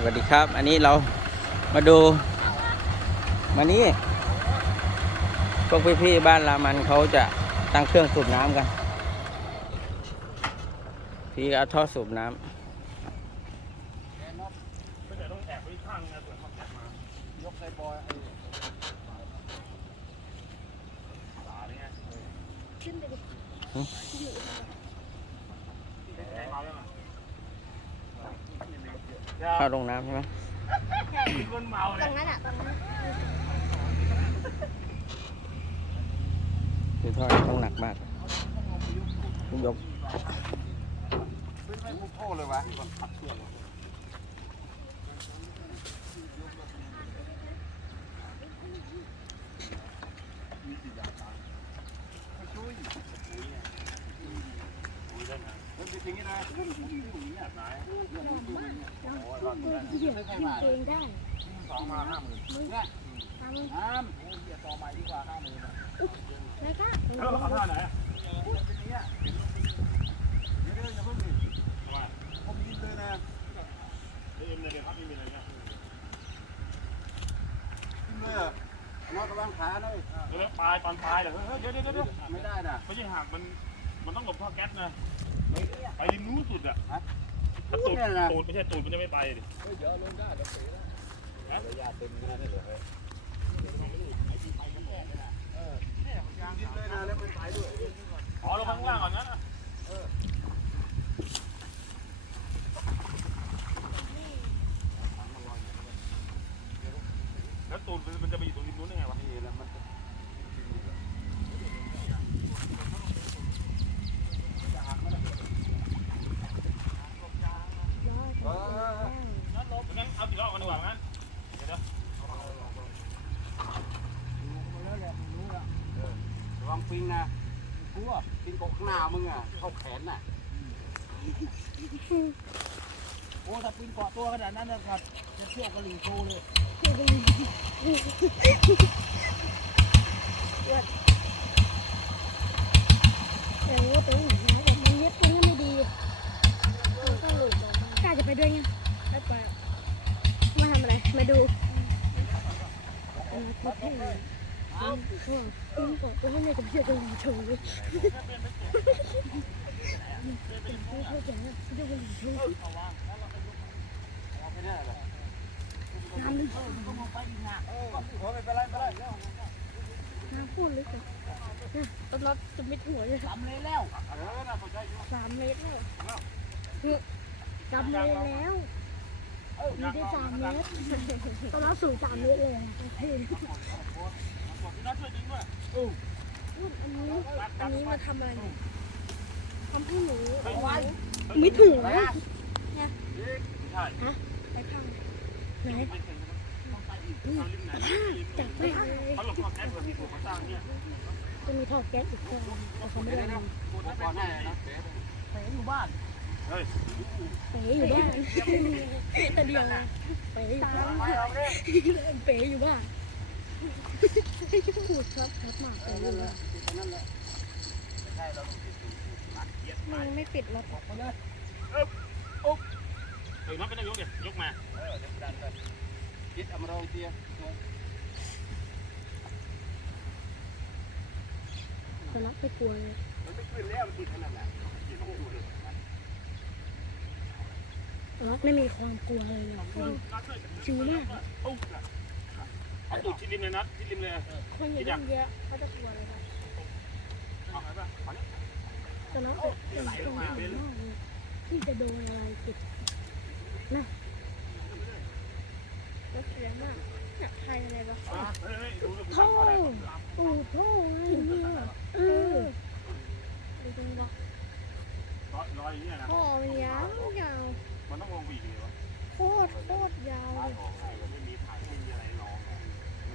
สวัสดีครับ อันนี้เรามาดู มานี่พวกพี่ๆบ้านรามันเขาจะตั้งเครื่องสูบน้ำกัน พี่เอาท่อสูบน้ำอืมายกใส่บอยไอ้ฝาเนี่ยขึ้นไปดิ แอบมาแล้วอะ เข้าลงน้ำใช่ไหมมีคนเมาตเลรยงนั้นอะตรงนั้นคือท่อนี้ต้องหนักมากยกไม่ไม่พูดโทษเลยวะก่อนขัดเชือกเลยเหยียบขึ้น เองได้สองมาห้าหมื่นตามมือห้ามเดี๋ยวต่อใหม่ดีกว่าห้าหมื่นแล้วก็แล้วเราเอาท่าไหนอะเดี๋ยวเดี๋ยวอย่าเพิ่งดิว่าผมยินเลยนะเอ็มเลยครับไม่มีอะไรนะขึ้นเลยเหรอน้อยระวังขาหน่อยเดี๋ยวปลายตอนปลายเดี๋ยวเดี๋ยวเดี๋ยวเดี๋ยวไม่ได้นะไม่ใช่หักมันมันต้องหลบท่อแก๊สนะ ดอะถ้าตูดตูดไม่ใช่ตูดมันจะไม่ไปดิยินเลยนะแล้วมันไปด้วย ขอลงข้างล่างก่อนนะแล้วตูดมันจะไปอยู่ตรงริมนู้นได้ไงวะ นี่แหละมัน งั้นลบงั้นเอากี่รอบกันดีกว่างั้นเดี๋ยว ระวัง ปิงนะกลัวปิงเกาะข้างหน้ามึงอะเข้าแขนน่ะโอ้ถ้าปีนเกาะตัวขนาดนั้นเนี่ยก็จะเที่ยวกะหรี่โชว์เลยอย่างนี้ตรงไหนมันยึดตรงนี้ไม่ดีก็หลุดกล้าจะไปด้วยไงไม่ไปมาทำอะไร มาดูมาคิด ให้ตึงก่อนตรงนี้จะเชื่อตรงนี้โชว์เลยน้ำลึกโอ้ไม่เป็นไรไม่เป็นไรน้ำพูดลึกเลยต้นรถจะมิดหัวเลยทำเลยแล้วสามเมตรแล้วคือจำเลยแล้วมีได้สามเมตรตอนเราสูงสามเมตรเลยโอเค บอกพี่น้องช่วยดึงด้วยอันนี้อันนี้มาทำอะไรทำให้หนูเอาไว้มิดหัวใช่ไปข้างไหนไม่ถึงต้องไปอีกเอาริมไหนจับไปเลยเขาหลบท่อแก๊สเผื่อที่ถูกเขาสร้างเนี่ยจะมีท่อแก๊สอีกตัวแต่เขาไม่ได้ทพูดก่อนหน้านะไปอยู่บ้านเฮ้ยเป๋อยู่บ้านแต่เดียวเป๋อยู่บ้านเป๋อยู่บ้าน พูดครับครับมากเลยมันไม่ปิดรถเฮ้ยน้องเป็นนายกเนี่ยยกมาคิดเอามาลองเตียตอนนั้นไปกลัวเลยมันไม่ขึ้นแล้วมันติดขนาดไหนตอนนั้นไม่มีความกลัวเลยชิวมาก เอาตูดชิดริมเลยนะชิดริมเลยคนอยู่บ้านเยอะเขาจะกลัวเลยครับเอาไปป่ะขอเนี่ยตอนนั้นเป็นเป็นตรงนั้นที่จะโดนอะไรติดนะก็เสียมากอยากใครอะไรบ้างเฮ้ยเฮ้ยดูดูโท่โอ้โท่อะไรเนี่ยเออดูตรงนี้รอยรอยอย่างเงี้ยนะท่อมันยาวยาวมันต้องลงไปอีกเลยวะโคตรโคตรยาวเลย